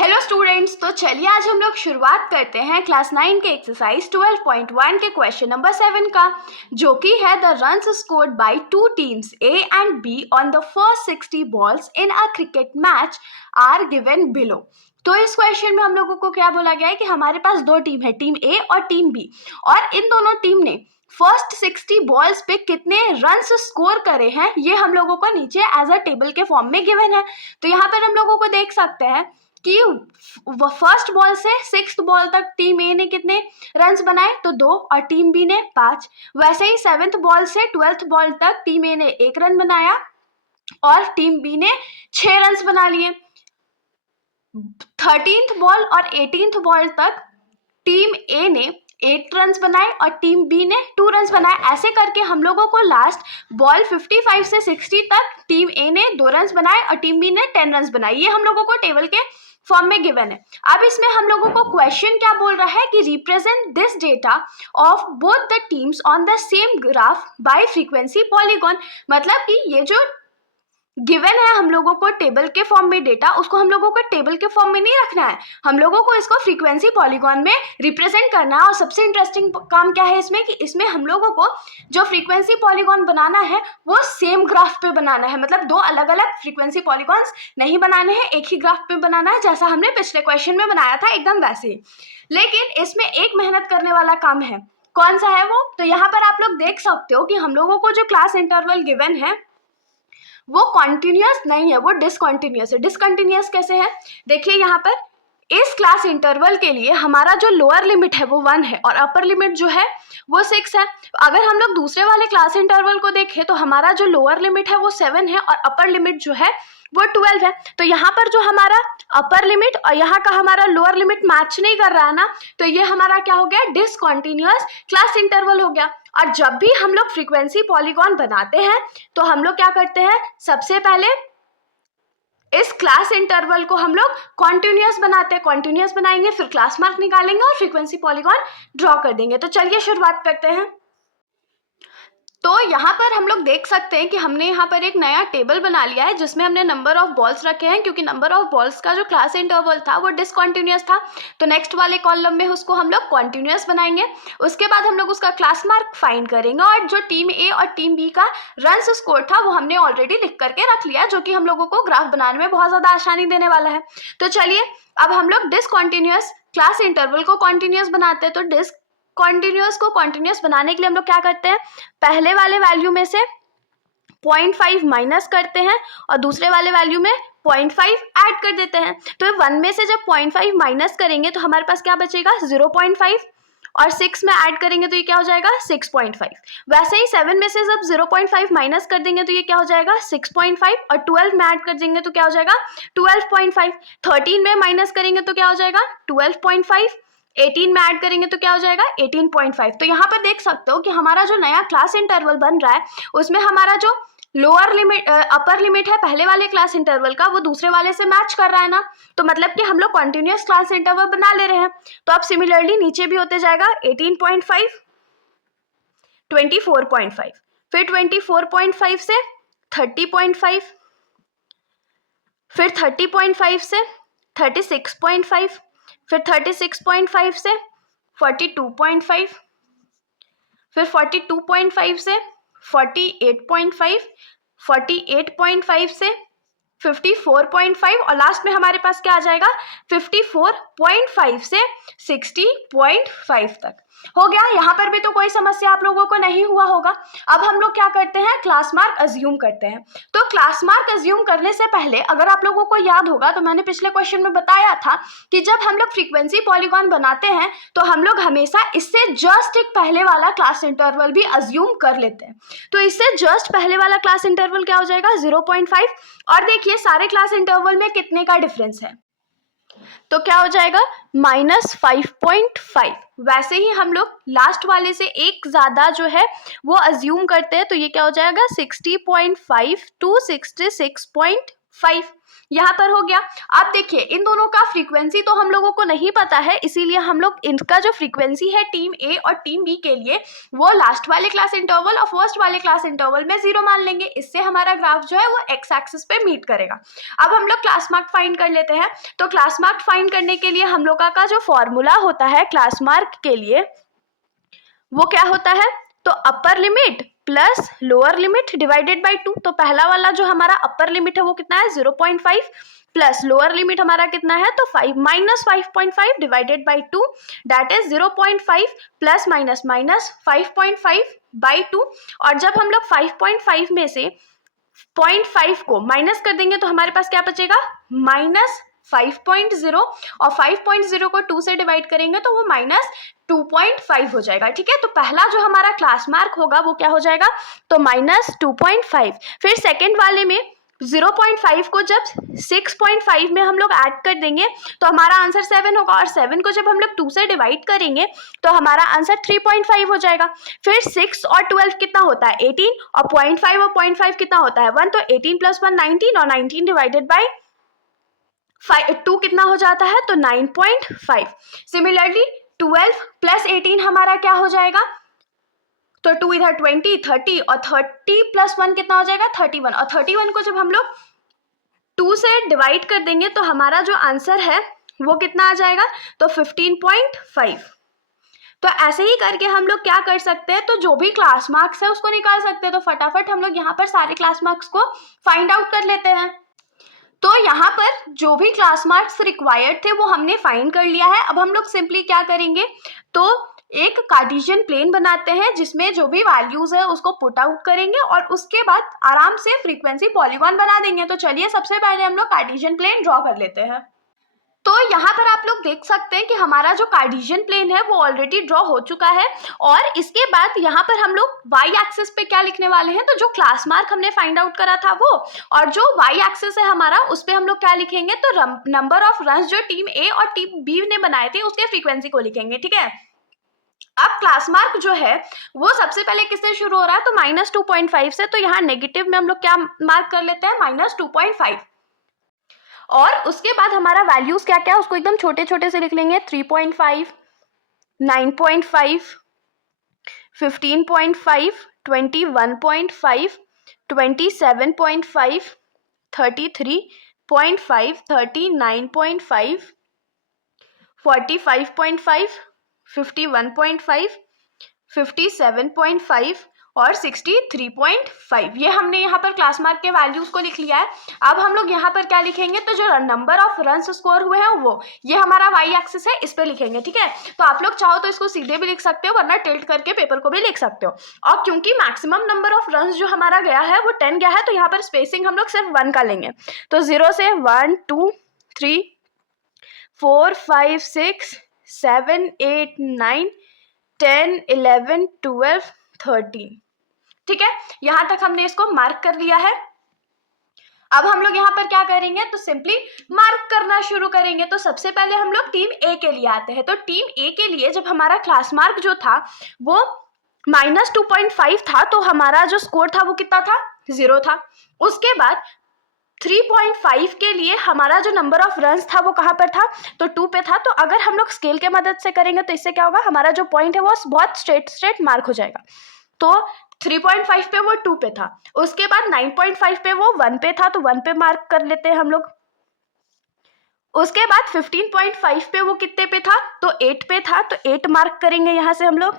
Hello students, तो चलिए आज हम लोग शुरुआत करते हैं क्लास 9 के एक्सरसाइज 12.1 के क्वेश्चन नंबर 7 का, जो कि है the runs scored by two teams A and B on the first 60 balls in a cricket match are given below. तो इस क्वेश्चन में हम लोगों को क्या बोला गया है कि हमारे पास दो टीम है, टीम ए और टीम बी, और इन दोनों टीम ने फर्स्ट 60 बॉल्स पे कितने रन्स स्कोर करे हैं ये हम लोगों को नीचे एज अ टेबल के फॉर्म में गिवन है। तो यहाँ पर हम लोगों को देख सकते हैं कि फर्स्ट बॉल से सिक्स्थ बॉल तक टीम ए ने कितने रन्स बनाए, तो 2, और टीम बी ने 5। वैसे ही 7th बॉल से 12th बॉल तक टीम ए ने 1 रन बनाया और टीम बी ने 6 रन्स बना लिए। 13th बॉल और 18th बॉल तक टीम ए ने 8 रन्स बनाए और टीम बी ने 2 रन्स बनाए। ऐसे करके हम लोगों को लास्ट बॉल 55 से 60 तक टीम ए ने 2 रन्स बनाए और टीम बी ने 10 रन्स बनाए। ये हम लोगों को टेबल के फॉर्म में गिवन है। अब इसमें हम लोगों को क्वेश्चन क्या बोल रहा है कि represent this data of both the teams on the same graph bye frequency polygon. मतलब कि ये जो गिवन है हम लोगों को टेबल के फॉर्म में डेटा, उसको हम लोगों को टेबल के फॉर्म में नहीं रखना है, हम लोगों को इसको फ्रीक्वेंसी पॉलीगॉन में रिप्रेजेंट करना है। और सबसे इंटरेस्टिंग काम क्या है इसमें कि इसमें हम लोगों को जो फ्रीक्वेंसी पॉलीगॉन बनाना है वो सेम ग्राफ पे बनाना है। मतलब दो अलग अलग फ्रीक्वेंसी पॉलीगॉन्स नहीं बनाने हैं, एक ही ग्राफ पे बनाना है, जैसा हमने पिछले क्वेश्चन में बनाया था एकदम वैसे ही। लेकिन इसमें एक मेहनत करने वाला काम है, कौन सा है वो? तो यहाँ पर आप लोग देख सकते हो कि हम लोगों को जो क्लास इंटरवल गिवन है वो कॉन्टिन्यूअस नहीं है, वो डिसकॉन्टिन्यूअस है। डिसकंटिन्यूअस कैसे है? देखिए यहाँ पर इस क्लास इंटरवल के लिए हमारा जो लोअर लिमिट है वो 1 है और अपर लिमिट जो है वो 6 है। अगर हम लोग दूसरे वाले क्लास इंटरवल को देखें तो हमारा जो लोअर लिमिट है वो 7 है और अपर लिमिट जो है वो 12 है। तो यहाँ पर जो हमारा अपर लिमिट और यहाँ का हमारा लोअर लिमिट मैच नहीं कर रहा है ना, तो ये हमारा क्या हो गया? डिसकॉन्टिन्यूअस क्लास इंटरवल हो गया। और जब भी हम लोग फ्रीक्वेंसी पॉलीगॉन बनाते हैं तो हम लोग क्या करते हैं, सबसे पहले इस क्लास इंटरवल को हम लोग कॉन्टिन्यूअस बनाते हैं। कॉन्टिन्यूअस बनाएंगे, फिर क्लास मार्क निकालेंगे और फ्रीक्वेंसी पॉलीगॉन ड्रॉ कर देंगे। तो चलिए शुरुआत करते हैं। तो यहाँ पर हम लोग देख सकते हैं कि हमने यहाँ पर एक नया टेबल बना लिया है जिसमें हमने नंबर ऑफ बॉल्स रखे हैं, क्योंकि नंबर ऑफ बॉल्स का जो क्लास इंटरवल था वो डिसकॉन्टिन्यूअस था। तो नेक्स्ट वाले कॉलम में उसको हम लोग कॉन्टिन्यूअस बनाएंगे। उसके बाद हम लोग उसका क्लास मार्क फाइंड करेंगे और जो टीम ए और टीम बी का रन्स स्कोर था वो हमने ऑलरेडी लिख करके रख लिया, जो कि हम लोगों को ग्राफ बनाने में बहुत ज़्यादा आसानी देने वाला है। तो चलिए अब हम लोग डिसकॉन्टिन्यूअस क्लास इंटरवल को कॉन्टिन्यूअस बनाते हैं। तो कॉन्टिन्यूअस को कॉन्टिन्यूअस बनाने के लिए हम लोग क्या करते हैं, पहले वाले वैल्यू में से 0.5 माइनस करते हैं और दूसरे वाले वैल्यू में 0.5 ऐड कर देते हैं। तो 1 में से जब 0.5 माइनस करेंगे तो हमारे पास क्या बचेगा? 0.5, और 6 में ऐड करेंगे तो ये क्या हो जाएगा? 6.5। वैसे ही 7 में से जब 0.5 माइनस कर देंगे तो ये क्या हो जाएगा? 6.5, और 12 में ऐड कर देंगे तो क्या हो जाएगा? 12.5। 13 में माइनस करेंगे तो क्या हो जाएगा? 12.5। 18 में ऐड करेंगे तो क्या हो जाएगा? 18.5। तो यहाँ पर देख सकते हो कि हमारा जो नया क्लास इंटरवल बन रहा है उसमें हमारा जो लोअर लिमिट अपर लिमिट है पहले वाले क्लास इंटरवल का वो दूसरे वाले से मैच कर रहा है ना, तो मतलब कि हम लोग कॉन्टिन्यूअस क्लास इंटरवल बना ले रहे हैं। तो अब सिमिलरली नीचे भी होते जाएगा 18.5, 24.5, फिर 24.5 से 30.5, फिर 30.5 से 36.5, फिर 36.5 से 42.5, फिर 42.5 से 48.5, 48.5 से 54.5, और लास्ट में हमारे पास क्या आ जाएगा? 54.5 से 60.5 तक हो गया। यहाँ पर भी तो कोई समस्या आप लोगों को नहीं हुआ होगा। अब हम लोग क्या करते हैं, क्लास मार्क अज्यूम करते हैं। तो क्लास मार्क अज्यूम करने से पहले अगर आप लोगों को याद होगा तो मैंने पिछले क्वेश्चन में बताया था कि जब हम लोग फ्रीक्वेंसी पॉलीगॉन बनाते हैं तो हम लोग हमेशा इससे जस्ट एक पहले वाला क्लास इंटरवल भी अज्यूम कर लेते हैं। तो इससे जस्ट पहले वाला क्लास इंटरवल क्या हो जाएगा? 0.5। और देखिए सारे क्लास इंटरवल में कितने का डिफरेंस है, तो क्या हो जाएगा? -5.5। वैसे ही हम लोग लास्ट वाले से एक ज़्यादा जो है वो अज्यूम करते हैं, तो ये क्या हो जाएगा? 60.5 to 66.5। 5 यहाँ पर हो गया। अब देखिए इन दोनों का फ्रीक्वेंसी तो हम लोगों को नहीं पता है, इसीलिए हम लोग इनका जो फ्रीक्वेंसी है टीम ए और टीम बी के लिए वो लास्ट वाले क्लास इंटरवल और फर्स्ट वाले क्लास इंटरवल में 0 मान लेंगे। इससे हमारा ग्राफ जो है वो एक्स एक्सिस पे मीट करेगा। अब हम लोग क्लास मार्क फाइंड कर लेते हैं। तो क्लास मार्क फाइंड करने के लिए हम लोग का जो फॉर्मूला होता है क्लास मार्क के लिए वो क्या होता है, तो upper limit plus lower limit divided by 2। तो पहला वाला जो हमारा अपर लिमिट है वो कितना है 0.5 प्लस लोअर लिमिट हमारा कितना है तो 5 minus 5.5 divided by 2 that is 0.5 plus minus minus 5.5 by 2। और जब हम लोग 5.5 में से 0.5 को माइनस कर देंगे तो हमारे पास क्या बचेगा माइनस 5.0 और 5.0 को 2 से डिवाइड करेंगे तो वो माइनस 2.5 हो जाएगा। ठीक है, तो पहला जो हमारा क्लास मार्क होगा वो क्या हो जाएगा तो माइनस 2.5। फिर सेकेंड वाले में 0.5 को जब 6.5 में हम लोग ऐड कर देंगे तो हमारा आंसर 7 होगा, और 7 को जब हम लोग 2 से डिवाइड करेंगे तो हमारा आंसर 3.5 हो जाएगा। फिर 6 और 12 कितना होता है 18, और 0.5 और 0.5 कितना होता है 1, तो 18 प्लस 1 19, और 19 डिवाइडेड बाई 2 कितना हो जाता है तो 9.5। सिमिलरली 12 प्लस 18 हमारा क्या हो जाएगा तो 2 इधर 20 30, और 30 प्लस 1 कितना हो जाएगा 31, और 31 को जब हम लोग 2 से डिवाइड कर देंगे तो हमारा जो आंसर है वो कितना आ जाएगा तो 15.5। तो ऐसे ही करके हम लोग क्या कर सकते हैं, तो जो भी क्लास मार्क्स है उसको निकाल सकते हैं। तो फटाफट हम लोग यहाँ पर सारे क्लास मार्क्स को फाइंड आउट कर लेते हैं। तो यहाँ पर जो भी क्लास मार्क्स रिक्वायर्ड थे वो हमने फाइंड कर लिया है। अब हम लोग सिंपली क्या करेंगे तो एक कार्टेशियन प्लेन बनाते हैं जिसमें जो भी वैल्यूज है उसको पुट आउट करेंगे और उसके बाद आराम से फ्रीक्वेंसी पॉलीगॉन बना देंगे। तो चलिए सबसे पहले हम लोग कार्टेशियन प्लेन ड्रॉ कर लेते हैं। तो यहाँ पर आप लोग देख सकते हैं कि हमारा जो कार्टेशियन प्लेन है वो ऑलरेडी ड्रॉ हो चुका है, और इसके बाद यहाँ पर हम लोग वाई एक्सिस पे क्या लिखने वाले हैं, तो जो क्लास मार्क हमने फाइंड आउट करा था वो, और जो वाई एक्सिस है हमारा उस पर हम लोग क्या लिखेंगे तो नंबर ऑफ रन्स जो टीम ए और टीम बी ने बनाए थे उसके फ्रीक्वेंसी को लिखेंगे। ठीक है, अब क्लास मार्क जो है वो सबसे पहले किससे शुरू हो रहा है तो माइनस 2.5 से। तो यहाँ नेगेटिव में हम लोग क्या मार्क कर लेते हैं माइनस 2.5, और उसके बाद हमारा वैल्यूज क्या क्या उसको एकदम छोटे छोटे से लिख लेंगे 3.5 9.5 15.5 21.5 27.5 33.5 39.5 45.5 51.5 57.5 और 63.5। ये हमने यहाँ पर क्लास मार्क के वैल्यूज को लिख लिया है। अब हम लोग यहाँ पर क्या लिखेंगे तो जो नंबर ऑफ रन्स स्कोर हुए हैं वो ये हमारा वाई एक्सिस है, इस पे लिखेंगे। ठीक है, तो आप लोग चाहो तो इसको सीधे भी लिख सकते हो वरना टिल्ट करके पेपर को भी लिख सकते हो। और क्योंकि मैक्सिमम नंबर ऑफ रन्स जो हमारा गया है वो 10 गया है तो यहाँ पर स्पेसिंग हम लोग सिर्फ 1 का लेंगे। तो 0 से 1 2 3 4 5 6 7 8 9 10 11 12 13। ठीक है, यहां तक हमने इसको मार्क कर लिया है। अब हम लोग यहाँ पर क्या करेंगे तो सिंपली मार्क करना शुरू करेंगे। तो सबसे पहले हम लोग टीम ए के लिए आते हैं। तो टीम ए के लिए जब हमारा क्लास मार्क जो था वो माइनस 2.5 था तो हमारा जो स्कोर था वो कितना था 0 था। उसके बाद 3.5 के लिए हमारा जो नंबर ऑफ रन्स था वो कहाँ पर था तो 2 पे था। तो अगर हम लोग स्केल के मदद से करेंगे तो इससे क्या होगा हमारा जो पॉइंट है वो बहुत स्ट्रेट मार्क हो जाएगा। तो 3.5 पे वो 2 पे था, उसके बाद 9.5 पे वो 1 पे था तो 1 पे मार्क कर लेते हैं हम लोग। उसके बाद 15.5 पे वो कितने पे था तो 8 पे था तो 8 मार्क करेंगे यहाँ से हम लोग।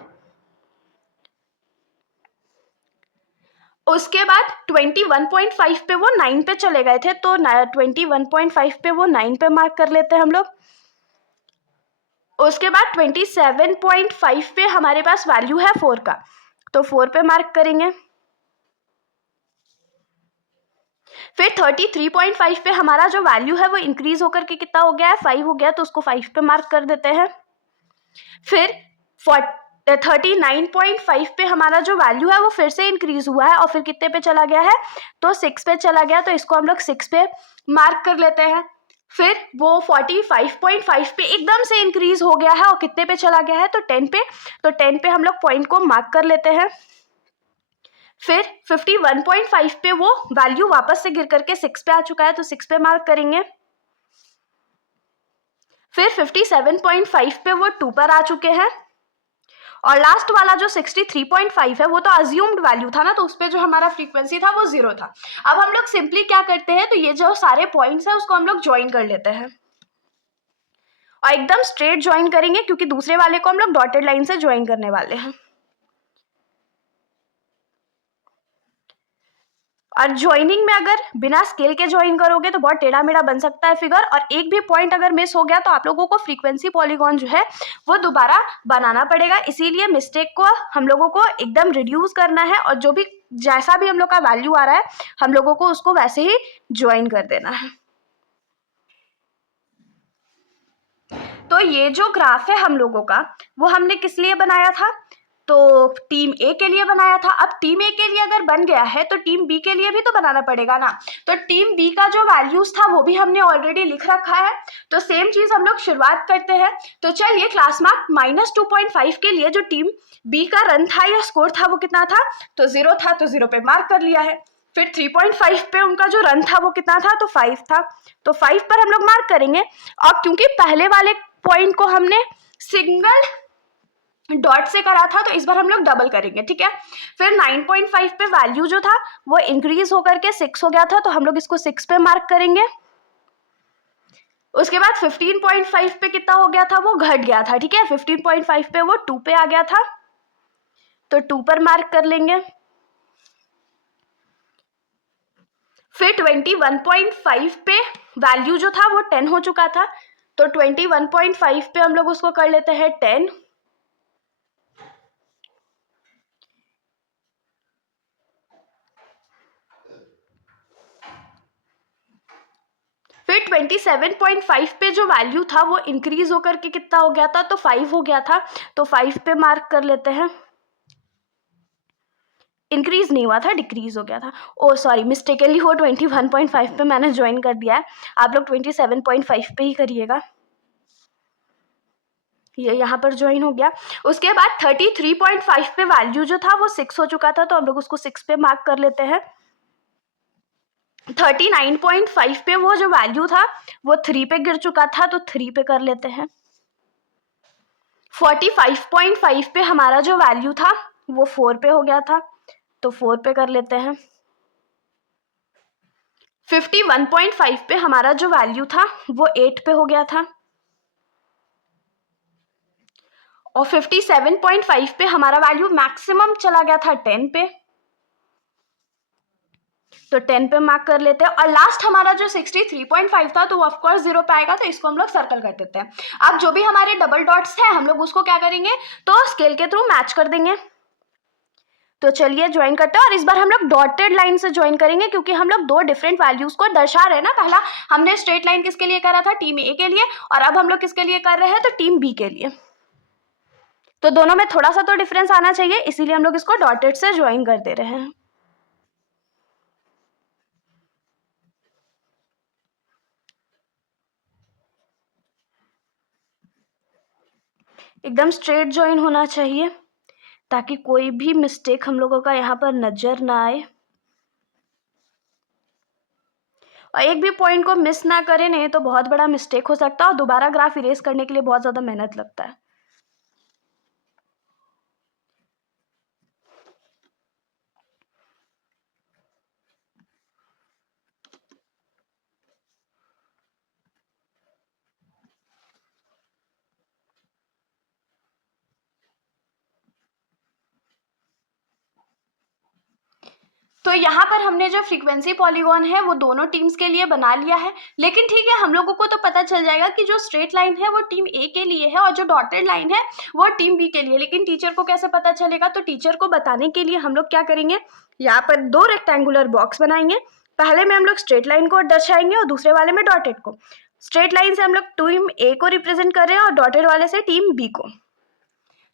उसके बाद 21.5 पे वो 9 पे चले गए थे तो 21.5 पे वो 9 पे मार्क कर लेते हैं हम लोग। उसके बाद 27.5 पे हमारे पास वैल्यू है 4 का तो 4 पे मार्क करेंगे। फिर 33.5 पे हमारा जो वैल्यू है वो इंक्रीज होकर के कितना हो गया है 5 हो गया तो उसको 5 पे मार्क कर देते हैं। फिर 39.5 पे हमारा जो वैल्यू है वो फिर से इंक्रीज हुआ है और फिर कितने पे चला गया है तो 6 पे चला गया तो इसको हम लोग 6 पे मार्क कर लेते हैं। फिर वो 45.5 पे एकदम से इंक्रीज हो गया है और कितने पे चला गया है तो 10 पे। तो 10 पे हम लोग पॉइंट को मार्क कर लेते हैं। फिर 51.5 पे वो वैल्यू वापस से गिर करके 6 पे आ चुका है, तो 6 पे मार्क करेंगे। फिर 57.5 पे वो 2 पर आ चुके हैं, और लास्ट वाला जो 63.5 है वो तो अज्यूम्ड वैल्यू था ना, तो उस पर जो हमारा फ्रीक्वेंसी था वो 0 था। अब हम लोग सिंपली क्या करते हैं, तो ये जो सारे पॉइंट्स है उसको हम लोग ज्वाइन कर लेते हैं, और एकदम स्ट्रेट ज्वाइन करेंगे क्योंकि दूसरे वाले को हम लोग डॉटेड लाइन से ज्वाइन करने वाले हैं। और ज्वाइनिंग में अगर बिना स्केल के ज्वाइन करोगे तो बहुत टेढ़ा मेढ़ा बन सकता है फिगर, और एक भी पॉइंट अगर मिस हो गया तो आप लोगों को फ्रीक्वेंसी पॉलीगॉन जो है वो दोबारा बनाना पड़ेगा। इसीलिए मिस्टेक को हम लोगों को एकदम रिड्यूस करना है, और जो भी जैसा भी हम लोग का वैल्यू आ रहा है हम लोगों को उसको वैसे ही ज्वाइन कर देना है। तो ये जो ग्राफ है हम लोगों का वो हमने किस लिए बनाया था, तो टीम ए के लिए बनाया था। अब टीम ए के लिए अगर बन गया है तो टीम बी के लिए भी तो बनाना पड़ेगा ना। तो टीम बी का जो वैल्यूज था वो भी हमने ऑलरेडी लिख रखा है, तो सेम चीज हम लोग शुरुआत करते हैं। तो चलिए क्लास मार्क -2.5 के लिए जो टीम बी का रन था या स्कोर था वो कितना था, तो 0 था, तो 0 पे मार्क कर लिया है। फिर 3.5 पे उनका जो रन था वो कितना था, तो 5 था, तो 5 पर हम लोग मार्क करेंगे। और क्योंकि पहले वाले पॉइंट को हमने सिंगल डॉट से करा था तो इस बार हम लोग डबल करेंगे, ठीक है। फिर 9.5 पे वैल्यू जो था वो इंक्रीज होकर के 6 हो गया था, तो हम लोग इसको 6 पे मार्क करेंगे। उसके बाद 15.5 पे कितना हो गया था, वो घट गया था, ठीक है। 15.5 पे वो 2 पे आ गया था, तो 2 पर मार्क कर लेंगे। फिर 21.5 पे वैल्यू जो था वो 10 हो चुका था, तो 21.5 पे हम लोग उसको कर लेते हैं 10। फिर 27.5 पे जो वैल्यू था वो इंक्रीज होकर के कितना हो गया था, तो 5 हो गया था, तो 5 पे मार्क कर लेते हैं। इंक्रीज नहीं हुआ था, डिक्रीज हो गया था, ओ सॉरी मिस्टेकनली वो 21.5 पे मैंने ज्वाइन कर दिया है, आप लोग 27.5 पे ही करिएगा। ये यहाँ पर ज्वाइन हो गया। उसके बाद 33.5 पे वैल्यू जो था वो 6 हो चुका था, तो हम लोग उसको 6 पे मार्क कर लेते हैं। 39.5 पे वो जो वैल्यू था वो 3 पे गिर चुका था, तो 3 पे कर लेते हैं। 45.5 पे हमारा जो वैल्यू था वो 4 पे हो गया था, तो 4 पे कर लेते हैं। 51.5 पे हमारा जो वैल्यू था वो 8 पे हो गया था, और 57.5 पे हमारा वैल्यू मैक्सिमम चला गया था 10 पे, तो 10 पे मार्क कर लेते हैं। और लास्ट हमारा जो 63.5 था तो वो ऑफकोर्स 0 पे आएगा, तो इसको हम लोग सर्कल कर देते हैं। अब जो भी हमारे डबल डॉट्स हैं हम लोग उसको क्या करेंगे, तो स्केल के थ्रू मैच कर देंगे। तो चलिए ज्वाइन करते हैं, और इस बार हम लोग डॉटेड लाइन से ज्वाइन करेंगे क्योंकि हम लोग 2 डिफरेंट वैल्यूज को दर्शा रहे हैं ना। पहला हमने स्ट्रेट लाइन किसके लिए करा था, टीम ए के लिए, और अब हम लोग किसके लिए कर रहे हैं, तो टीम बी के लिए। तो दोनों में थोड़ा सा तो डिफरेंस आना चाहिए, इसीलिए हम लोग इसको डॉटेड से ज्वाइन कर दे रहे हैं। एकदम स्ट्रेट ज्वाइन होना चाहिए ताकि कोई भी मिस्टेक हम लोगों का यहाँ पर नजर ना आए, और एक भी पॉइंट को मिस ना करें, नहीं तो बहुत बड़ा मिस्टेक हो सकता है और दोबारा ग्राफ इरेज करने के लिए बहुत ज़्यादा मेहनत लगता है। तो यहाँ पर हमने जो फ्रीक्वेंसी पॉलीगॉन है वो दोनों टीम्स के लिए बना लिया है, लेकिन ठीक है हम लोगों को तो पता चल जाएगा कि जो स्ट्रेट लाइन है वो टीम ए के लिए है और जो डॉटेड लाइन है वो टीम बी के लिए। लेकिन टीचर को कैसे पता चलेगा, तो टीचर को बताने के लिए हम लोग क्या करेंगे, यहाँ पर 2 रेक्टेंगुलर बॉक्स बनाएंगे। पहले में हम लोग स्ट्रेट लाइन को दर्शाएंगे और दूसरे वाले में डॉटेड को। स्ट्रेट लाइन से हम लोग टीम ए को रिप्रेजेंट कर रहे हैं और डॉटेड वाले से टीम बी को।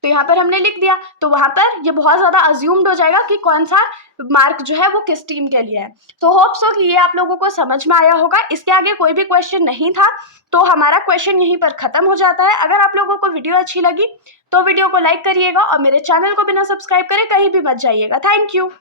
तो यहाँ पर हमने लिख दिया, तो वहां पर ये बहुत ज़्यादा अज्यूम्ड हो जाएगा कि कौन सा मार्क जो है वो किस टीम के लिए है। तो होप सो कि ये आप लोगों को समझ में आया होगा। इसके आगे कोई भी क्वेश्चन नहीं था, तो हमारा क्वेश्चन यहीं पर ख़त्म हो जाता है। अगर आप लोगों को वीडियो अच्छी लगी तो वीडियो को लाइक करिएगा और मेरे चैनल को बिना सब्सक्राइब करे कहीं भी मत जाइएगा। Thank you.